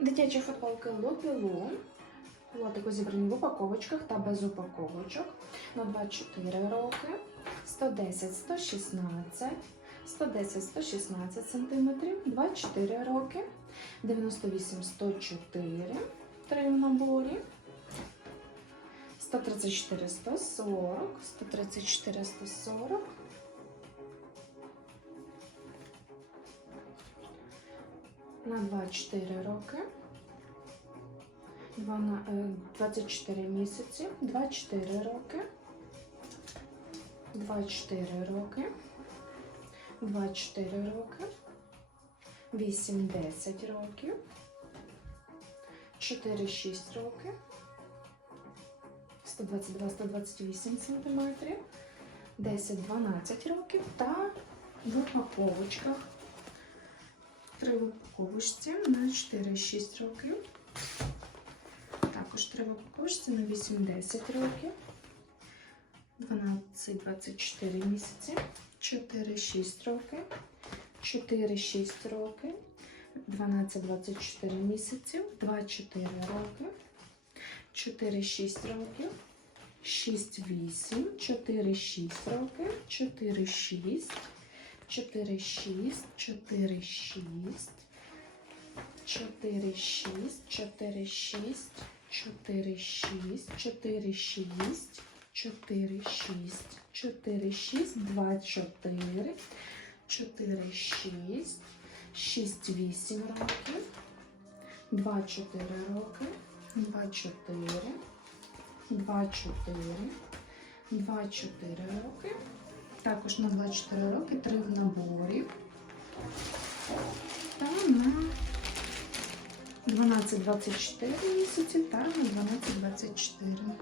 Дитячі футболки Лупілу. Лотику зібрані в упаковочках та без упаковочок. На 24 роки. 110 116 110 116 см, 24 роки, 98 104 3 в наборі. 134 140, 134 140. На 24 роки. Два на- е, 24 місяці, 24 роки, 24 роки, 24 роки, 8-10 років, 4-6 років, 122-128 сантиметрів, 10-12 років. Та в упаковочках. Три в упаковочці на 4-6 років. Також три в упаковочці на 8-10 років. 12-24 місяці, 4-6 років, 4-6 років, 12-24 місяці, 2-4 роки, 4-6 років, 6-8, 4-6 років, 4-6, 4-6, 4-6, 4-6, 4-6, 4-6, 4-6, 4-6, 4-6, 2-4, 4-6, 6-8 років, 2-4 роки, 2-4, 2-4, 2-4 роки. Також на 24 роки 3 в наборі. Та на 12-24 місяці та на 12-24.